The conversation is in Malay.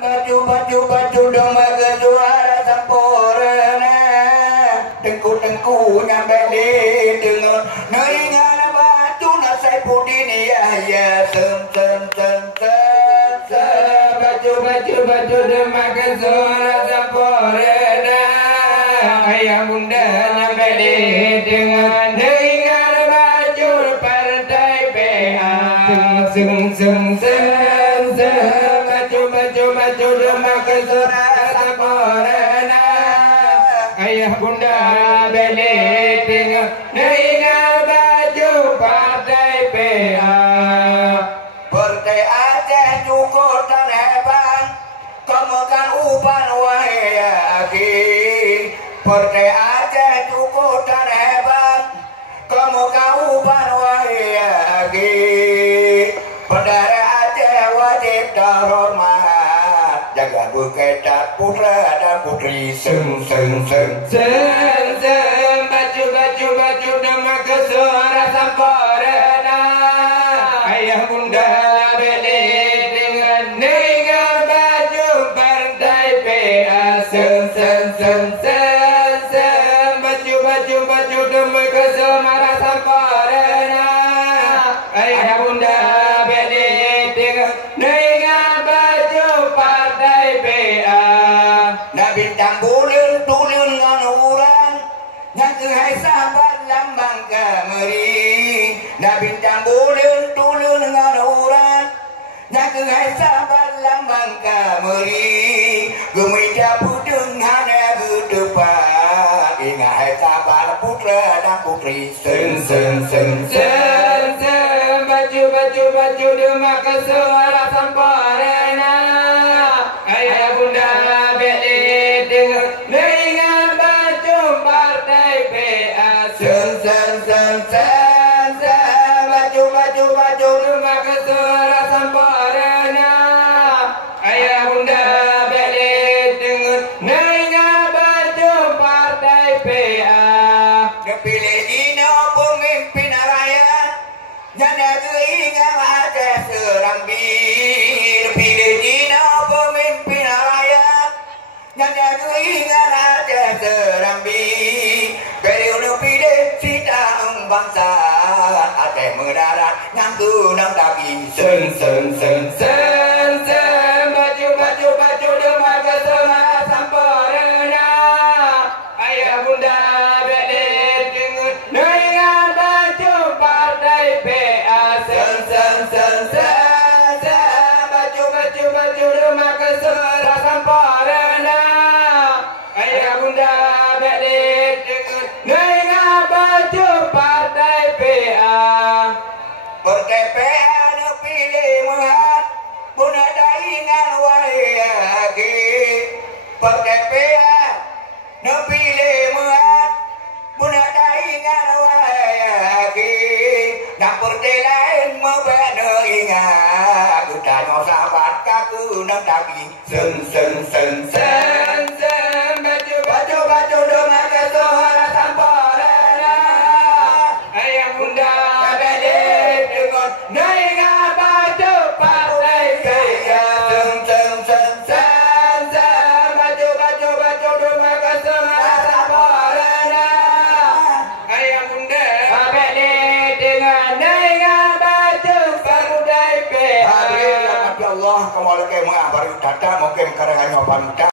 Baju domba ke suara sempurna, tengku nyampe di dengar neringan batu nasai pudini ya baju domba ke suara sempurna, ayah bunda nyampe di dengar neringan baju partai PH baju domba ke suara sempurna, ayah bunda beli tinggal neringan baju partai PA. Partai Aceh cukup dan hebat, kemekan upan wahai aki. Partai Aceh cukup dan hebat, kemekan upan wahai aki. Pendara Aceh wajib terhormat, jaga berketat putra dan putri baju domba ke suara sempurna, ayah bunda beli dengan neringan baju partai PA baju domba ke suara sempurna, ayah bunda beli dengan neringan baju partai PA. Nak bintang bulan turun dengan orang yang kehai sahabat lambang kemeri. Nak bintang bulan turun dengan orang yang kehai sahabat lambang kemeri. Gemita pudeng hanya ke depan, ingat hai sahabat putra dan putri baju domba ke suara sempurna, ayah bunda beli dengan neringan baju partai PA baju domba ke suara sempurna, ayah bunda beli dengan neringan baju partai PA. Dipilih Dino pemimpin rakyat, jana keingat Aceh Serambi. Dipilih Dino pemimpin rakyat, jana keingat Aceh Serambi. Periode pilih sita bangsa Aceh mendarat yang tunang daging baju domba ke suara sempurna, ayah bunda beli dengan neringan baju partai PA baju domba ke suara sempurna, ayah bunda beli dengan neringan baju partai PA. Partai PA pilih muhat bunda daingan wahai. Partai PA pilih muhat bunda daingan wahai. Nak partai lain membeda ingat, kita no sahabat kaku nak daging baju domba ke suara sempurna, ayah bunda beli dengan neringan baju partai PA baju domba ke suara sempurna, ayah bunda beli dengan neringan baju partai PA. Allah kamu lagi mengabar data mungkin karangan